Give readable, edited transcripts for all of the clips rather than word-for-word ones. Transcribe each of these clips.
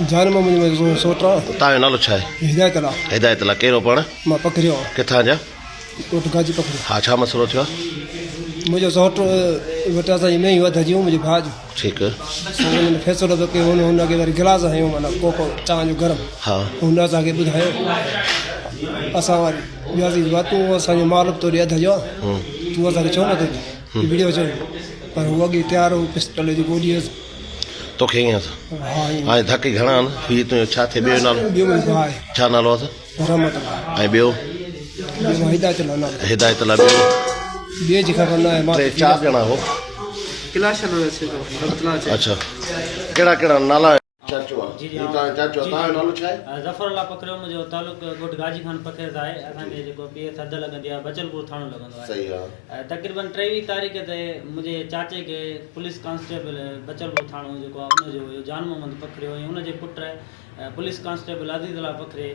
जान में मुझे सोटा तव्हांजो नालो छा आहे? हिदायत ला हिदायत अला कहिड़ो पाण? मां पकड़ियो किथां जा? कोट गाजी पकड़ियो। हा, छा मसइलो थियो आहे? मुझे सोटो वटा सा नहीं हुआ था जीव मुझे भाज ठीकु। उन्होंने फैसलो तो के उनके वरी गिलास आयो माना कोको चां जो गरम हा, हुन असांखे ॿुधायो असां वरी वियासीं तूं असांजो मालिक तो ॾिया थो तूं असांखे छो नथो ॾे वीडियो चयो पर हू अॻे तयारु हो पिस्टल जी गोली तोखे ईअं हा हाणे धक घणा आहिनि? हीअ तुंहिंजो छा थिए? ॿियो नालो ॿियो मुंहिंजो भाउ आहे छा नालो आहे? रहमत ऐं ॿियो? हिदायत ला नालो हिदायत अला ॿियो? ॿिए जी ख़बर न आहे मां 4 ॼणा हो। क्लास अच्छा, कहिड़ा कहिड़ा नाला? चाचो आहे जी, चाचो तव्हांजो नालो छा आहे? ज़फ़र अला पकड़ियो मुंहिंजो तालुक़ ॻोठ गाजी खान पखेर आहे। असांखे जेको पीएस हद लॻंदी आहे बचलपुर थाणो लॻंदो आहे। सही आहे। तक़रीबन 23 तारीख़ ते मुंहिंजे चाचे खे पुलिस कांस्टेबल बचलपुर थाणो जेको आहे उनजो हुयो जान मोहम्मद पकड़ियो ऐं उनजे पुटु पुलिस कांस्टेबल अज़ीज़ अला पकड़े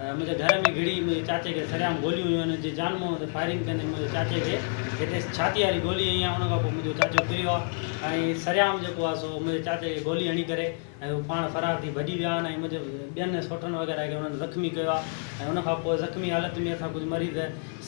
मुंहिंजे घर में घिड़ी मुंहिंजे चाचे खे सरियाम गोलियूं हुयूं आहिनि। जे जान मोहम्मद फायरिंग कंदे मुंहिंजे चाचे खे हिते छाती वारी गोली हई आहे। उन खां पोइ मुंहिंजो चाचो किरियो आहे ऐं सरियाम जेको आहे सो मुंहिंजे चाचे खे गोली हणी करे ऐं हू पाण फरार थी भॼी विया आहिनि ऐं मुंहिंजे ॿियनि सोटनि वग़ैरह खे उन्हनि ज़ख़्मी कयो आहे ऐं उनखां पोइ ज़ख़्मी हालत में असां कुझु मरीज़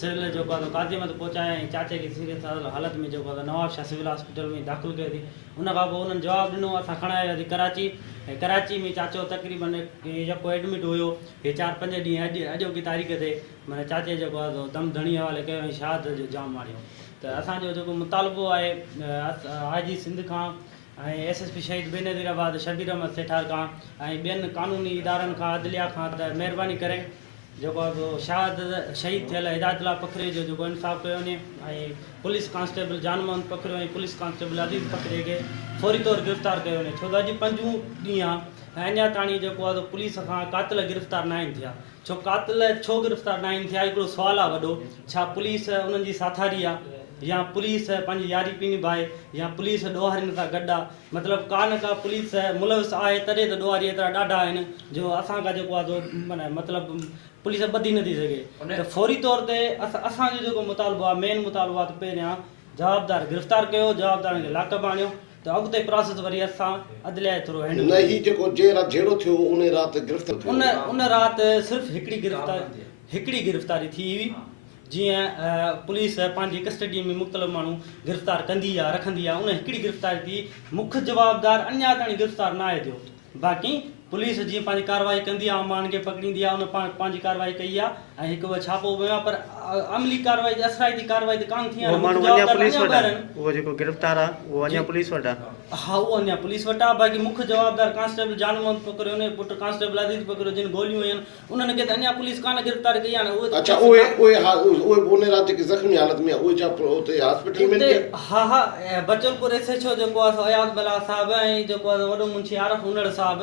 सिविल जेको आहे काज़ीमत पहुचाया ऐं चाचे खे सीरियस हालत में जेको आहे नवाब शाह सिविल हॉस्पिटल में दाख़िल कयोसीं। उनखां पोइ उन्हनि जवाबु ॾिनो असां खणाए वियासीं कराची ऐं कराची में चाचो तक़रीबन जेको एडमिट हुयो हे 4-5 ॾींहं अॼोकी तारीख़ ते माना चाचे जेको आहे दम धणी हवाले कयो ऐं शहादत जो जाम मारियो। त असांजो जेको मुतालबो आहे आईजी सिंध खां ऐं SSP शहीद बेनज़ीराबाद शबीर अहमद सेठार खां ऐं ॿियनि कानूनी इदारनि खां अदलिया खां त महिरबानी करे जेको आहे शहादत शहीद थियल हिदायत ला पखरे जो जेको इंसाफ़ कयो वञे ऐं पुलिस कांस्टेबल जान मोहम्मद पखरियो ऐं पुलिस कांस्टेबल अज़ीज़ पखरे खे फौरी तौर गिरफ़्तार कयो वञे। छो त अॼु 5 ॾींहं आहे ऐं अञा ताणी जेको आहे पुलिस खां कातिल गिरफ़्तार न आहिनि थिया। छो कातिल छो गिरफ़्तार न आहिनि थिया हिकिड़ो सुवालु आहे वॾो, छा पुलिस उन्हनि जी साथारी आहे या पुलिस पंहिंजी यारी पी निभाए या पुलिस ॾोहारियुनि सां गॾु आहे? मतिलबु का न का पुलिस मुलविस आहे तॾहिं त ॾोहारी एतिरा ॾाढा आहिनि जो असांखां जेको आहे माना मतिलबु पुलिस ॿधी नथी सघे। त फौरी तौर ते असांजो जेको मुतालबो आहे मेन मुतालबो आहे त पहिरियां जवाबदार गिरफ़्तार कयो, जवाबदारनि खे लाकअप आणियो त अॻिते प्रोसेस वरी असां अदलिया जे थ्रू हैंडल न ही जेको जे रात जहिड़ो थियो उन रात गिरफ़्तार थियो उन राति सिर्फ़ु हिकिड़ी गिरफ़्तारी थी हुई। जीअं पुलिस पंहिंजी कस्टडीअ में मुख़्तलिफ़ माण्हू गिरफ़्तार कंदी आहे रखंदी आहे, उन हिकिड़ी गिरफ़्तारी थी। मुख्य जवाबदार अञा ताईं गिरफ़्तार न आहे थियो। बाक़ी पुलिस जीअं पंहिंजी कार्रवाई कंदी आहे माण्हुनि खे पकड़ींदी आहे उन पंहिंजी कार्रवाई कई आहे ऐं हिकु छापो वियो आहे पर अमली कार्रवाई असराइती कार्रवाई त कान थी आहे। हा, उहो अञा पुलिस वटि आहे। बाक़ी मुख्य जवाबदार कांस्टेबल जान मोहम्मद पकड़ियो उन पुटु कांस्टेबल अज़ीज़ पकड़ियो जिन गोलियूं हुयूं उन्हनि खे त अञा पुलिस कान गिरफ़्तार कई आहे। अच्छा, उहे उन रात जेकी ज़ख़्मी हालत में उहे छा उते हॉस्पिटल में? हा बचलपुर SHO जेको आहे अयाज़ बला साहिब ऐं जेको आहे वॾो मुंशी आरफ हुनड़ साहिब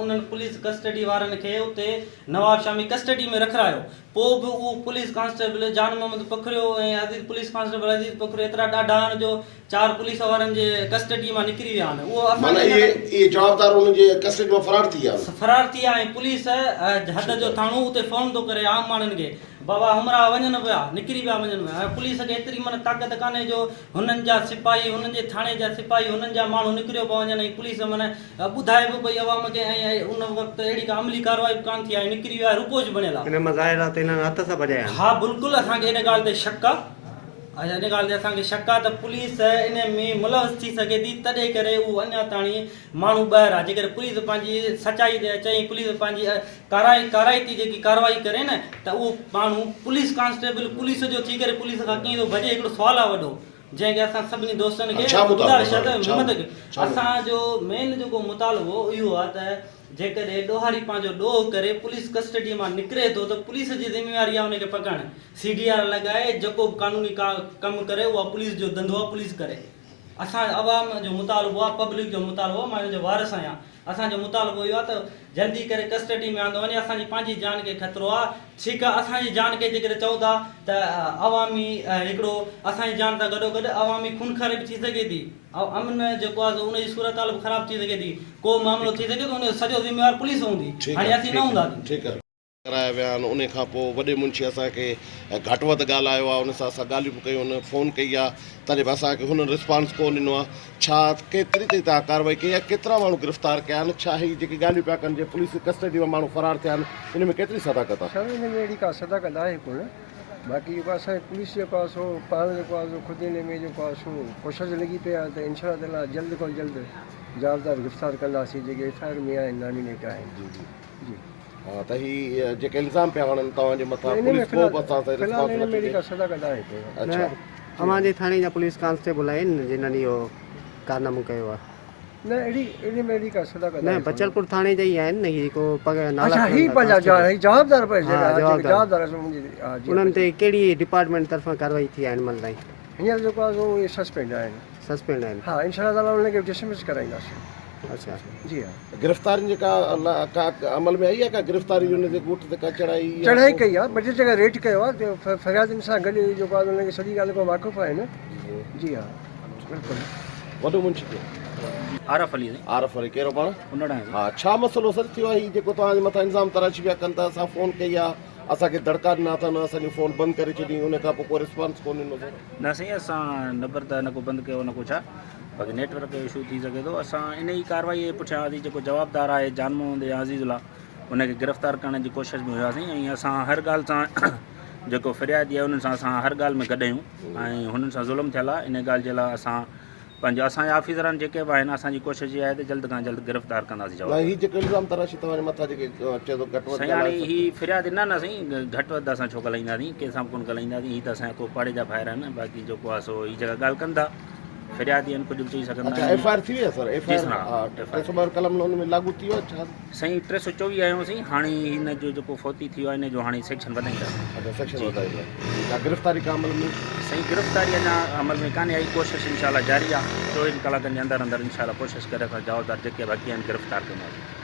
उन्हनि पुलिस कस्टडी वारनि खे उते नवाब शाह में कस्टडी में रखायो। पोइ बि उहो पुलिस कांस्टेबल जान मोहम्मद पकड़ियो ऐं अज़ीज़ पुलिस कांस्टेबल अज़ीज़ पकड़ियो एतिरा ॾाढा आहिनि जो 4 पुलिस वारनि जे कस्टडी मां निकिरी विया आहिनि। उहो माना इहे जवाबदार उन जे कस्टडी मां फरार थी विया ऐं पुलिस हद जो थाणो उते फ़ोन थो करे आम माण्हुनि खे बाबा हमरा वञनि पिया निकिरी पिया वञनि पिया। पुलिस खे एतिरी माना ताक़त कान्हे जो हुननि जा सिपाही हुननि जे थाणे जा सिपाही हुननि जा माण्हू निकिरियो पिया वञनि ऐं पुलिस माना ॿुधाए बि पई अवाम खे ऐं उन वक़्तु अहिड़ी का अमली कार्रवाई बि कान थी आहे, निकिरी वियो आहे, रुपोज बणियल आहे। हा बिल्कुलु असांखे इन ॻाल्हि ते शक आहे। इन ॻाल्हि ते असांखे शक आहे त पुलिस इन में मुलविस थी सघे थी तॾहिं करे उहो अञा ताणी माण्हू ॿाहिरि आहे। जेकर पुलिस पंहिंजी सचाई ते अचे पुलिस पंहिंजी काराइती जेकी कार्रवाई करे न त उहो माण्हू पुलिस कांस्टेबल पुलिस जो थी करे पुलिस खां कीअं थो भॼे हिकिड़ो सुवालु आहे वॾो जंहिंखे असां सभिनी दोस्तनि खे असांजो मेन जेको मुतालबो इहो आहे त जेकॾहिं ॾोहारी पंहिंजो ॾोह करे पुलिस कस्टडीअ मां निकिरे थो त पुलिस जी ज़िम्मेवारी आहे उनखे पकड़णु, CDR लॻाए जेको बि कानूनी कमु करे उहा पुलिस जो धंधो आहे पुलिस करे। असां अवाम जो मुतालबो आहे पब्लिक जो मुतालबो आहे, मां हिन जो वारिस आहियां। असांजो मुतालबो इहो आहे त जल्दी करे कस्टडी में आंदो वञे। असांजी पंहिंजी जान खे ख़तरो आहे, ठीकु आहे। असांजी जान खे जेकर चओ था त अवामी हिकिड़ो असांजी जान सां गॾोगॾु अवामी खूनखारी बि थी सघे थी ऐं अमन जेको आहे उनजी सूरत हाल बि ख़राबु थी सघे थी। को मामिलो थी सघे त उनजो सॼो ज़िम्मेवार पुलिस हूंदी, हाणे असीं न हूंदासीं। कराया विया आहिनि। उन खां पोइ वॾे मुंशी असांखे घटि वधि ॻाल्हायो आहे, उन सां असां ॻाल्हियूं बि कयूं, हुन फ़ोन कई आहे, तॾहिं बि असांखे हुन रिस्पॉन्स कोन ॾिनो आहे। छा केतिरी ताईं तव्हां कार्रवाई कई आहे, केतिरा माण्हू गिरफ़्तार कया आहिनि, छा ही जेकी ॻाल्हियूं पिया कनि जे पुलिस कस्टडी में माण्हू फरार थिया आहिनि, हिन में केतिरी सदाकत आहे? सर हिन में अहिड़ी का सदाकत आहे कोन। बाक़ी जेको असांजी पुलिस जेको आहे सो पाण जेको आहे सो ख़ुदि हिन में जेको आहे सो कोशिशि लॻी पई आहे त इनशा ताला जल्द खां जल्द जवाबदार गिरफ़्तार कंदासीं जेके FIR में आहिनि, नॉमिनेट आहिनि। जी हा, त ही जेके इल्ज़ाम पिया हणनि तव्हांजे मथां, हिन में पुलिस को बि असां सां फ़िलहाल रिस्पॉन्स हिन में नथी अहिड़ी का ॾे। सदाकत आहे कोन। अच्छा, अमांजे थाणे जा पुलिस कांस्टेबल आहिनि जिन्हनि इहो कारनामो कयो आहे। न अहिड़ी में अहिड़ी का सदाकत न आहे बचलपुर थाणे जा ई आहिनि न, ही जेको नाला अच्छा ही खणनि था पंहिंजा कांस्टेबल। जवाबदार पे हा, जवाबदार। जवाबदार मुंहिंजी हा जी। उन्हनि ते कहिड़ी डिपार्टमेंट तरफ़ां कार्रवाई थी आहे हिन महिल ताईं? हींअर जेको आहे सो उहे सस्पेंड आहिनि। सस्पेंड आहिनि। हा इंशा ताला उनखे डिसमिस कराईंदासीं। अच्छा, जी हा गिरफ़्तारी जेका का अमल में आई आहे, का गिरफ़्तारी हुन जे ॻोठ ते का चढ़ाई कई आहे, ॿ टे जॻह रेड कयो आहे, फरियादियुनि सां गॾु जेको आहे उनखे सॼी ॻाल्हि खां वाक़ुफ़ु आहिनि। जी हा बिल्कुलु। वॾो मुंशी आरफ अली आरफ अली कहिड़ो पाण? उनड़ा हा, छा मसइलो सर थियो आहे? ही जेको तव्हांजे मथां इल्ज़ाम तराशी पिया कनि था, असां फ़ोन कई आहे, असांखे दड़का ॾिना अथनि, असांजी फ़ोन बंदि करे छॾी, उन खां पोइ को रिस्पॉन्स कोन ॾिनो सर। न साईं, असां नंबर त न को बंदि कयो न को छा, बाक़ी नेटवर्क इशू थी सघे थो। असां इन ई कार्रवाई जे पुठियां अॼु जेको जवाबदार आहे जान मोहम्मद अज़ीज़ुल्ला, उनखे गिरफ़्तार करण जी कोशिशि में हुआसीं। ऐं असां हर ॻाल्हि सां जेको फ़िरियादी आहे उन्हनि सां असां हर ॻाल्हि में गॾु आहियूं ऐं हुननि सां ज़ुल्म थियल आहे। इन ॻाल्हि जे लाइ असां पंहिंजा असांजा ऑफिसरनि जेके बि आहिनि, असांजी कोशिशि इहा आहे त जल्द खां जल्द गिरफ़्तार कंदासीं। न, जवाब ही जेको इल्ज़ाम तराशी तव्हांजे मथां जेके चए थो घटि वधि साईं हाणे ही फ़िरियादी न साईं, घटि वधि असां छो ॻाल्हाईंदासीं, कंहिंसां बि कोन ॻाल्हाईंदासीं। ही त असांजा को पाड़े जा ॿाहिरि आहिनि, बाक़ी जेको आहे सो ही जॻह ॻाल्हि कनि था, फ़िरियादी आहिनि, कुझु बि चई सघंदा अच्छा, आहिनि। FIR थी वई आहे सर? जी FIR सर, हा, 312 कलम हुन में लागू थी वियो आहे छा? साईं 324 आहियूं साईं, हाणे हिन जो जेको फौती थी वियो आहे, हिन जो हाणे सेक्शन वधाईंदा। अच्छा, सेक्शन वधाई आहे। का गिरफ़्तारी का अमल में? साईं गिरफ़्तारी अञा अमल में कान्हे आई, कोशिशि इंशाल्लाह जारी आहे। 24 कलाकनि जे अंदरि इंशाल्लाह कोशिशि करे असां जवाबदार जेके बाक़ी आहिनि गिरफ़्तार कंदासीं।